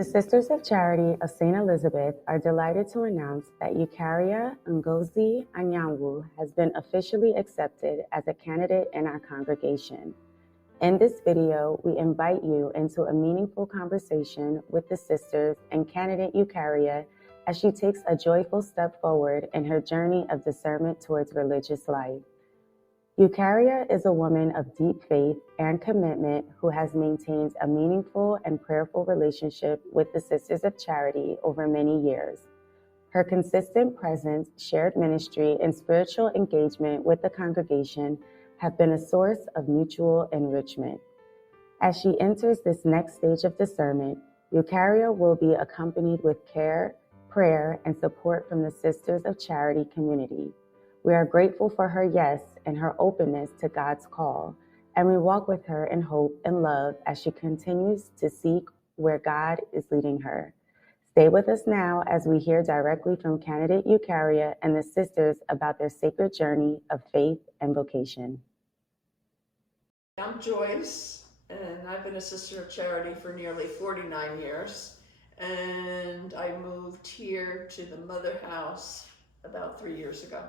The Sisters of Charity of St. Elizabeth are delighted to announce that Eucharia Ngozi Anyanwu has been officially accepted as a candidate in our congregation. In this video, we invite you into a meaningful conversation with the sisters and candidate Eucharia as she takes a joyful step forward in her journey of discernment towards religious life. Eucharia is a woman of deep faith and commitment who has maintained a meaningful and prayerful relationship with the Sisters of Charity over many years. Her consistent presence, shared ministry, and spiritual engagement with the congregation have been a source of mutual enrichment. As she enters this next stage of discernment, Eucharia will be accompanied with care, prayer, and support from the Sisters of Charity community. We are grateful for her yes and her openness to God's call, and we walk with her in hope and love as she continues to seek where God is leading her. Stay with us now as we hear directly from candidate Eucharia and the sisters about their sacred journey of faith and vocation. I'm Joyce, and I've been a Sister of Charity for nearly 49 years, and I moved here to the Mother House about 3 years ago.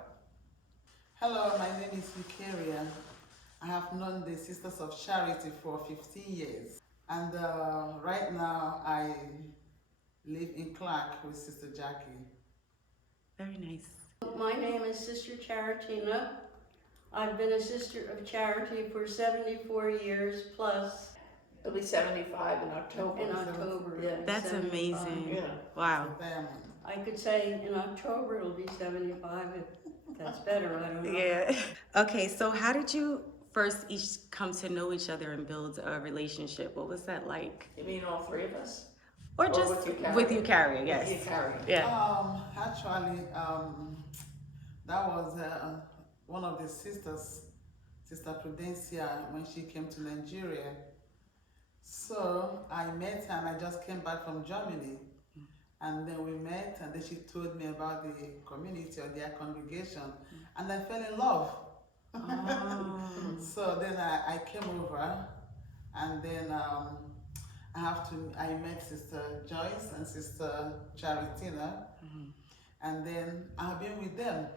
Hello, my name is Eucharia. I have known the Sisters of Charity for 15 years, and right now I live in Clark with Sister Jackie. Very nice. My name is Sister Charitina. I've been a Sister of Charity for 74 years plus. It'll be 75 in October. In October. Yeah. That's 75. amazing. Yeah. Wow. I could say in October it'll be 75 if that's better, I don't know. Yeah. Okay, so how did you first each come to know each other and build a relationship? What was that like? You mean all three of us? Or just with Eucharia, yes. With Eucharia. Yeah. Actually, that was one of the sisters, Sister Prudencia, when she came to Nigeria. So I met her and I just came back from Germany. And then we met and then she told me about the community or their congregation. And I fell in love. Oh. So then I came over and then I met Sister Joyce and Sister Charitina. And then I've been with them.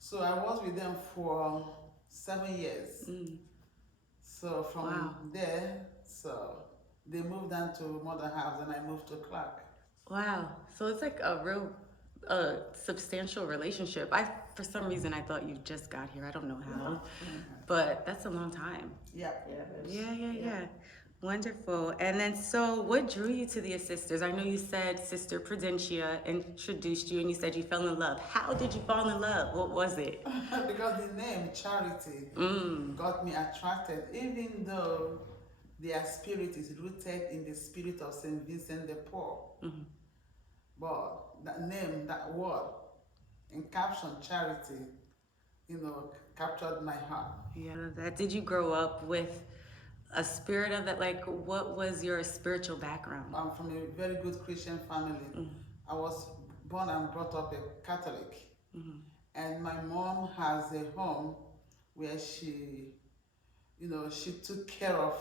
So I was with them for 7 years. So from there, so they moved down to Mother House and I moved to Clark. Wow. So it's like a real substantial relationship. For some reason, I thought you just got here. I don't know how, but that's a long time. Yep. Yeah. Wonderful. And then, so what drew you to the sisters? I know you said Sister Prudencia introduced you and you said you fell in love. How did you fall in love? What was it? Because the name Charity got me attracted, even though their spirit is rooted in the spirit of St. Vincent de Paul. But that name, that word, in caption, charity, captured my heart. Yeah. Did you grow up with a spirit of that? Like, what was your spiritual background? I'm from a very good Christian family. I was born and brought up a Catholic. And my mom has a home where she took care of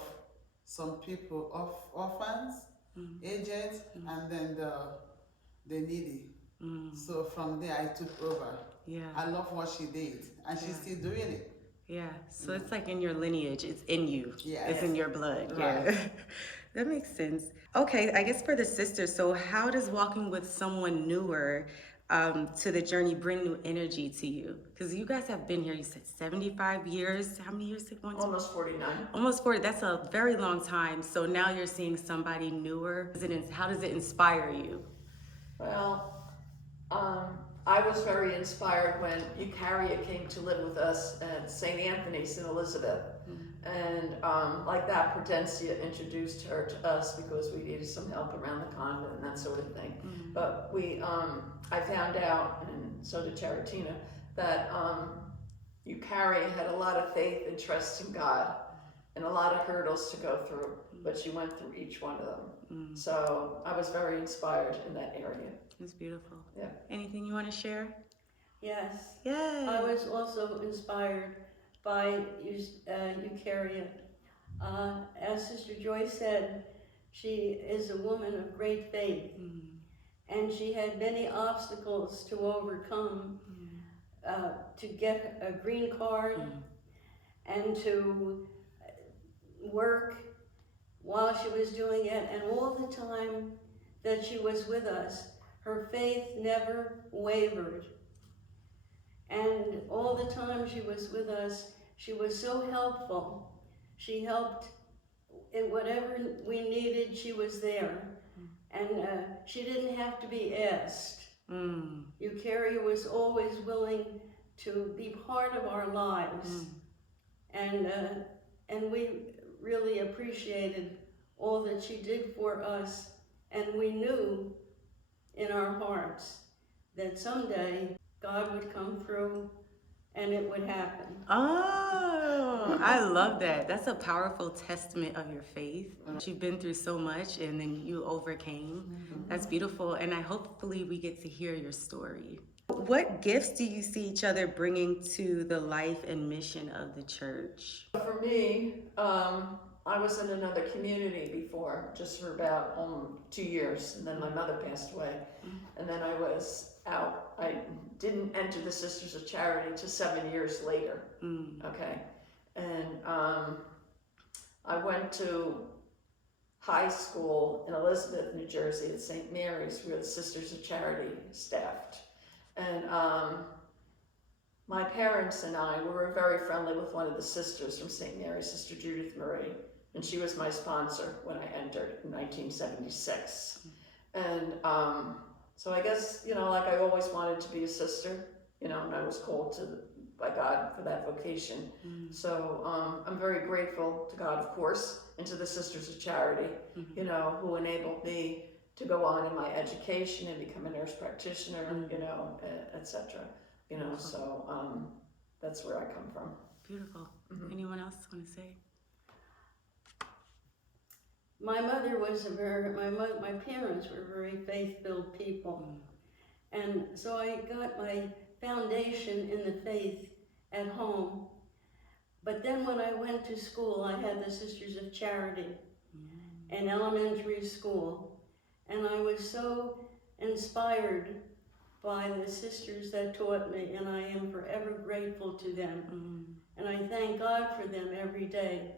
some people, orphans, aged, and then the needy. So from there I took over. Yeah. I love what she did, and she's still doing it. Yeah, so it's like in your lineage, it's in you. Yeah. It's in your blood. Right. Yeah. That makes sense. Okay, I guess for the sisters, so how does walking with someone newer to the journey bring new energy to you? Because you guys have been here, you said 75 years. How many years did you Almost 49. Almost 40. That's a very long time. So now you're seeing somebody newer. How does it inspire you? Well, I was very inspired when Eucharia came to live with us at St. Anthony's in Elizabeth. And like that, Prudencia introduced her to us because we needed some help around the convent and that sort of thing. But I found out, and so did Charitina, that Eucharia had a lot of faith and trust in God and a lot of hurdles to go through, but she went through each one of them. So I was very inspired in that area. It's beautiful. Yeah. Anything you want to share? Yes. Yay. I was also inspired by Eucharia. As Sister Joyce said, She is a woman of great faith, and she had many obstacles to overcome to get a green card and to work while she was doing it, and all the time that she was with us, her faith never wavered. And all the time she was with us, she was so helpful. She helped in whatever we needed, she was there. And she didn't have to be asked. Eucharia was always willing to be part of our lives. And we really appreciated all that she did for us. And we knew in our hearts that someday God would come through and it would happen. Oh, I love that. That's a powerful testament of your faith. You've been through so much and then you overcame. That's beautiful. And hopefully we get to hear your story. What gifts do you see each other bringing to the life and mission of the church? For me, I was in another community before, just for about 2 years, and then my mother passed away. And then I was out. I didn't enter the Sisters of Charity until 7 years later. Okay. And I went to high school in Elizabeth, New Jersey at St. Mary's, where the Sisters of Charity staffed. And my parents and I were very friendly with one of the sisters from St. Mary's, Sister Judith Marie, and she was my sponsor when I entered in 1976. And so I guess, like I always wanted to be a sister, and I was called by God for that vocation. So I'm very grateful to God, of course, and to the Sisters of Charity, who enabled me to go on in my education and become a nurse practitioner, etc. So that's where I come from. Beautiful. Anyone else want to say? My mother was my parents were very faith-filled people. And so I got my foundation in the faith at home. But then when I went to school, I had the Sisters of Charity in elementary school. And I was so inspired by the sisters that taught me, and I am forever grateful to them. And I thank God for them every day,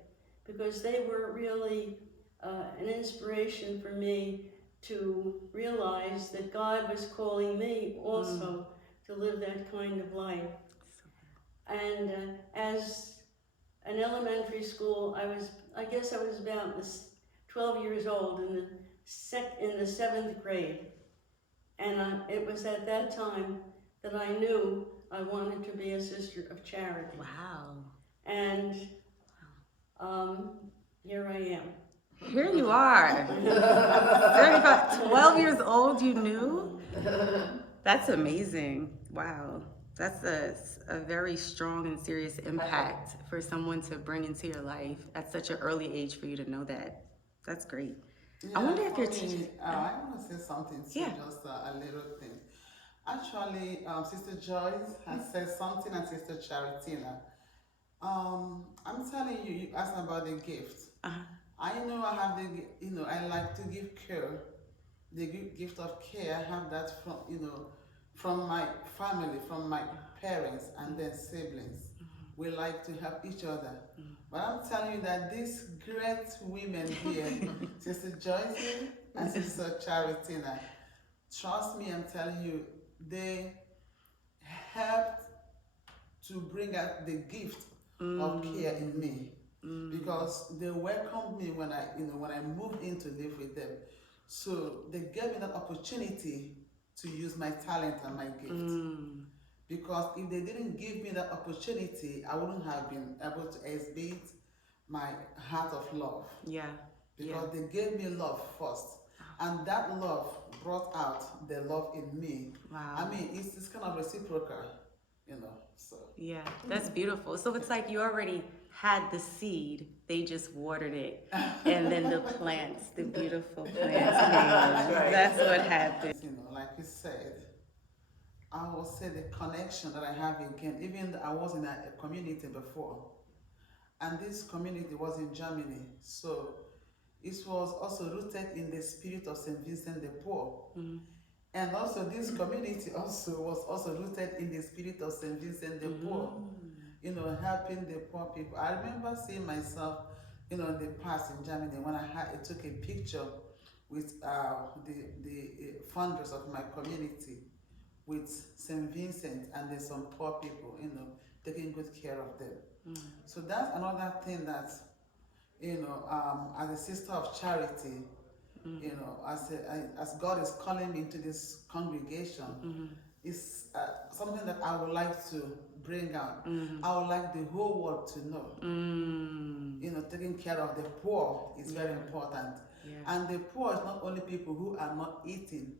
because they were really an inspiration for me to realize that God was calling me also to live that kind of life. And as an elementary school, I guess I was about 12 years old in the 7th grade. And it was at that time that I knew I wanted to be a Sister of Charity. Wow. And here I am. Here you are. 12 years old, you knew? That's amazing. Wow. That's a very strong and serious impact for someone to bring into your life at such an early age for you to know that. That's great. Yeah, I wonder if your teachers. teachers. I want to say something too, just a little thing. Actually, Sister Joyce has said something, and Sister Charitina. I'm telling you, you asked about the gift. I know I have I like to give care, the gift of care. I have that from my family, from my parents, and then siblings. We like to help each other. But I'm telling you that these great women here, Sister Joyce and Sister Charitina, trust me, I'm telling you, they helped to bring out the gift of care in me. Because they welcomed me when I moved in to live with them. So they gave me that opportunity to use my talent and my gift. Because if they didn't give me that opportunity, I wouldn't have been able to exhibit my heart of love. Yeah. Because they gave me love first. And that love brought out the love in me. Wow. I mean, it's kind of reciprocal, so. Yeah, that's beautiful. So it's like you already had the seed, they just watered it. And then the plants, the beautiful plants came. That's what happened. Like you said, I will say the connection that I have again, even though I was in a community before, and this community was in Germany. So it was also rooted in the spirit of St. Vincent de Paul. And also this community also was also rooted in the spirit of St. Vincent de Paul, you know, helping the poor people. I remember seeing myself, you know, in the past in Germany when I took a picture with the founders of my community with St. Vincent and there's some poor people, you know, taking good care of them. So that's another thing that, you know, as a sister of charity, you know, as God is calling me into this congregation, is something that I would like to bring out. I would like the whole world to know. You know, taking care of the poor is very important. And the poor is not only people who are not eating,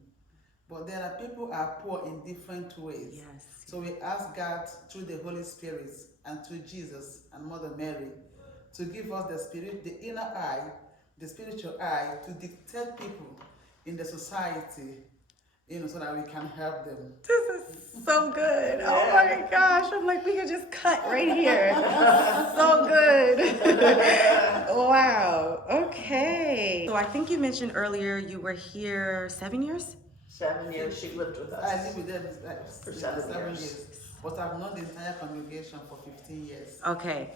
but there are people who are poor in different ways. So we ask God through the Holy Spirit and through Jesus and Mother Mary to give us the spirit, the inner eye, the spiritual eye to dictate people in the society, you know, so that we can help them. This is so good. Oh my gosh. I'm like, we could just cut right here. So good. Wow. Okay. So I think you mentioned earlier you were here 7 years? 7 years she lived with us. I live with them For 7 years. But I've known the entire congregation for 15 years. Okay.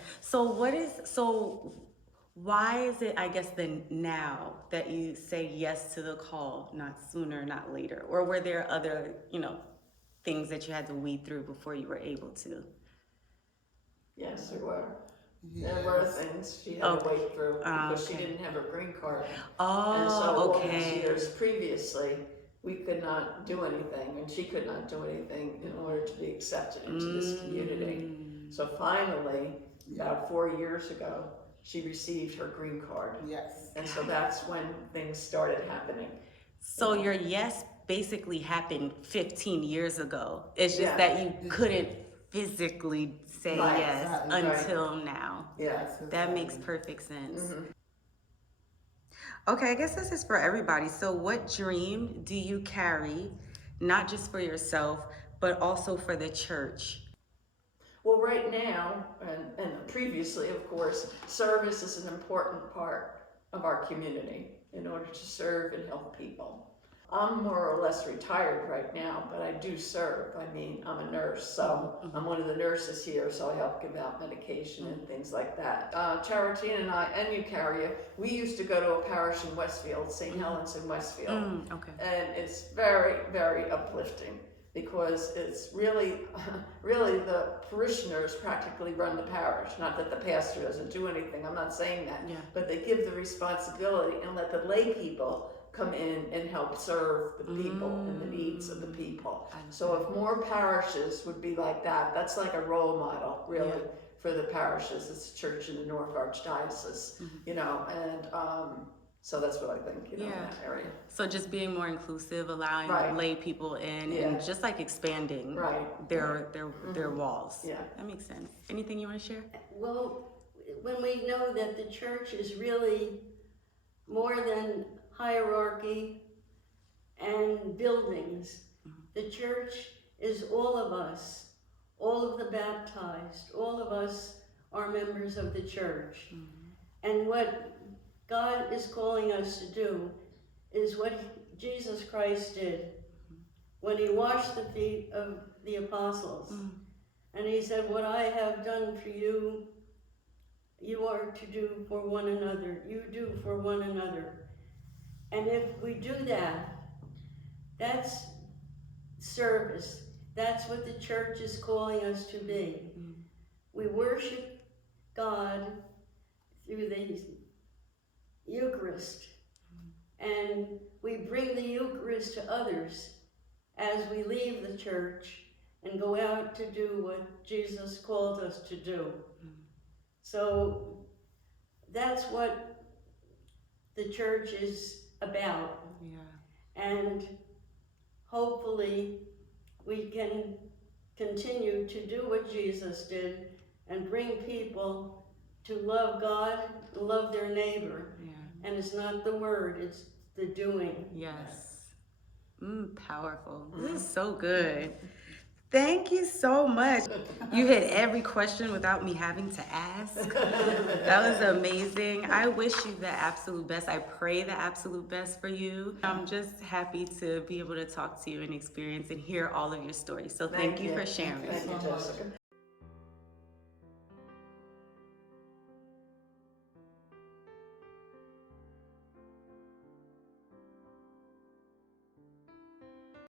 Why is it, I guess, then now that you say yes to the call, not sooner, not later? Or were there other, you know, things that you had to weed through before you were able to? Yes, there were. Yes. There were things she had to wait through because she didn't have her green card. Oh, And so all okay. these years previously, we could not do anything, and she could not do anything in order to be accepted into this community. So finally, about 4 years ago, she received her green card. Yes. And so that's when things started happening. So your yes basically happened 15 years ago. It's just Yeah. that you couldn't physically say Right, yes exactly, until now. Yeah. That makes perfect sense. Okay, I guess this is for everybody. So what dream do you carry, not just for yourself, but also for the church? Well, right now, and previously, of course, service is an important part of our community in order to serve and help people. I'm more or less retired right now, but I do serve. I mean, I'm a nurse, so I'm one of the nurses here, so I help give out medication and things like that. Charitina and I, and Eucharia, we used to go to a parish in Westfield, St. Helens in Westfield. Okay. And it's very, very uplifting because it's really the parishioners practically run the parish. Not that the pastor doesn't do anything, I'm not saying that, but they give the responsibility and let the lay people come in and help serve the people and the needs of the people. So if more parishes would be like that, that's like a role model, really, for the parishes. It's a church in the North Archdiocese, you know, and so that's what I think, you know, in that area. So just being more inclusive, allowing lay people in, and just like expanding their walls. Yeah. That makes sense. Anything you want to share? Well, when we know that the church is really more than hierarchy and buildings, the church is all of us, all of the baptized, all of us are members of the church. And what God is calling us to do is what Jesus Christ did when he washed the feet of the apostles. And he said, what I have done for you, you are to do for one another. You do for one another. And if we do that, that's service. That's what the church is calling us to be. We worship God through the Eucharist, and we bring the Eucharist to others as we leave the church and go out to do what Jesus called us to do. So that's what the church is about. And hopefully we can continue to do what Jesus did and bring people to love God, love their neighbor. And it's not the word, it's the doing. Powerful. This is so good. Thank you so much. You hit every question without me having to ask. That was amazing. I wish you the absolute best. I pray the absolute best for you. I'm just happy to be able to talk to you and experience and hear all of your stories. So thank you for sharing. Thank you, Jessica.